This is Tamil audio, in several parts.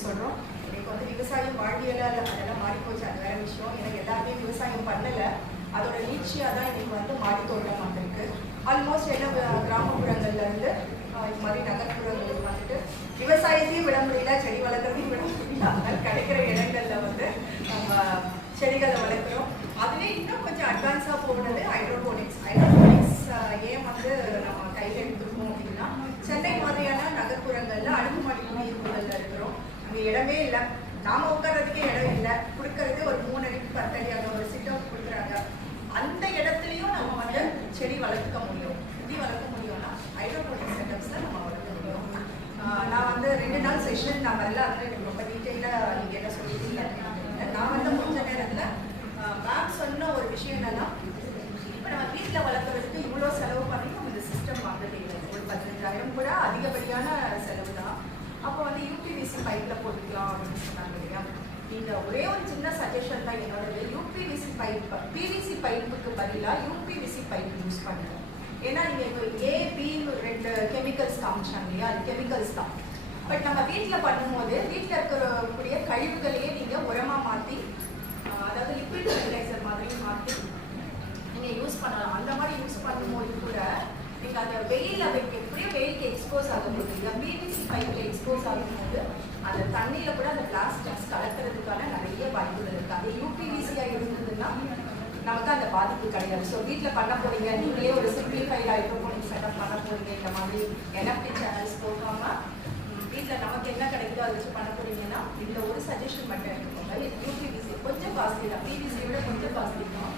அப்படின்னு சொல்கிறோம். இன்னைக்கு வந்து விவசாயம் வாழ்வியலால் அதெல்லாம் மாறி போச்சு, அது வேற விஷயம். ஏன்னா எல்லாருமே விவசாயம் பண்ணலை, அதோட நீட்சியாக தான் இன்னைக்கு வந்து மாடி தோட்டம் வந்திருக்கு. ஆல்மோஸ்ட் எல்லாம் கிராமப்புறங்கள்லேருந்து இது மாதிரி நகர்ப்புறங்களுக்கு வந்துட்டு விவசாயத்தையும் விட முடியல, செடி வளர்க்குறதையும் விட முடியல. அதனால கிடைக்கிற இடங்களில் வந்து நம்ம செடிகளை வளர்க்குறோம். அதுவே இன்னும் கொஞ்சம் அட்வான்ஸாக போனது ஹைட்ரோபோனிக்ஸ். ஏன் வந்து நம்ம கையில் எடுத்துருக்கோம் அப்படின்னா, சென்னை மாதிரியான நகர்ப்புறங்களில் அடுக்குமாடி குடியிருப்புகளில் இருக்கிறோம். அங்கே இடமே இல்லை, நாம உட்கார்றதுக்கே இடம் இல்லை. கொடுக்கறது ஒரு 3 அடி 10 அடி அங்கே ஒரு சிட் அவுட் கொடுக்குறாங்க. அந்த இடத்துலையும் நம்ம வந்து செடி வளர்த்துக்க முடியும். எப்படி வளர்க்க முடியும்னா ஹைட்ரோபோனிக் செட்டப்ஸில் நம்ம வளர்க்க முடியும். நான் வந்து 2 நாள் செஷன் நான் வரல, அதில் எனக்கு ரொம்ப டீட்டெயிலாக நீங்கள் என்ன சொல்லிட்டீங்க. நான் வந்து கொஞ்ச நேரத்தில் மேம் சொன்ன ஒரு விஷயம் என்னன்னா, இப்போ நம்ம வீட்டில் வளர்க்குறதுக்கு இவ்வளோ செலவு பண்ணி நம்ம இந்த சிஸ்டம் வாங்குறீங்க. ஒரு 15,000 கூட அதிகப்படியான செலவு தான். அப்போ வந்து யூபிவிசி பைப்பில் போட்டுக்கலாம் அப்படின்னு சொன்னாங்க இல்லையா. நீங்கள் ஒரே ஒரு சின்ன சஜஷன் தான் என்னோடது. யூபிவிசி பைப் பிவிசி பைப்புக்கு பதிலாக யூபிவிசி பைப் யூஸ் பண்ணுங்க. ஏன்னா நீங்கள் இப்போ ஏபின்னு 2 கெமிக்கல்ஸ் காமிச்சாங்க இல்லையா, அது கெமிக்கல்ஸ் தான். பட் நம்ம வீட்டில் பண்ணும்போது வீட்டில் இருக்கக்கூடிய கழிவுகளையே நீங்கள் உரமாக மாற்றி, அதாவது லிக்விட் ஃபெர்டிலைசர் மாதிரி மாற்றி நீங்கள் யூஸ் பண்ணலாம். அந்த மாதிரி யூஸ் பண்ணும்போது கூட நீங்கள் அந்த வெயிலில் எப்படியும் வெயிலுக்கு எக்ஸ்போஸ் ஆகும்போது, இல்லை பிவிசி பைப்பில் எக்ஸ்போஸ் ஆகும்போது அந்த தண்ணியில் கூட அந்த பிளாஸ்டிக்ஸ் கலக்கிறதுக்கான நிறைய வாய்ப்புகள் இருக்குது. அது யூபிவிசியாக இருந்ததுன்னா நமக்கு அந்த பாதிப்பு கிடையாது. ஸோ வீட்டில் பண்ண போறீங்க, நீங்களே ஒரு சிம்பிளிஃபைட் ஹைட்ரோபோனிக் செட்டப் பண்ண போறீங்க, இந்த மாதிரி என்எஃப்டி சேனல்ஸ் போகாமல் வீட்டில் நமக்கு என்ன கிடைக்குதோ அதை வச்சு பண்ண போறீங்கன்னா இதில் ஒரு சஜஷன் மட்டும் எடுத்துக்கோங்க. யூபிவிசி கொஞ்சம் காஸ்ட்லி தான், பிவிசியை விட கொஞ்சம் காஸ்ட்லி தான்.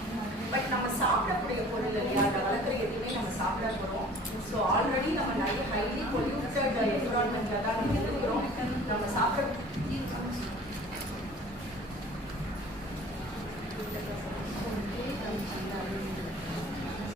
பட் நம்ம சாப்பிடக்கூடிய பொருள் இல்லையா, அதை வளர்க்குற எதுவுமே நம்ம சாப்பிட போகிறோம். ஸோ ஆல்ரெடி நம்ம நிறைய ஹைலி பொல்யூட்டட் என்விரான்மெண்ட்டில் தான் இருக்கிறோம். நம்ம சாப்பிட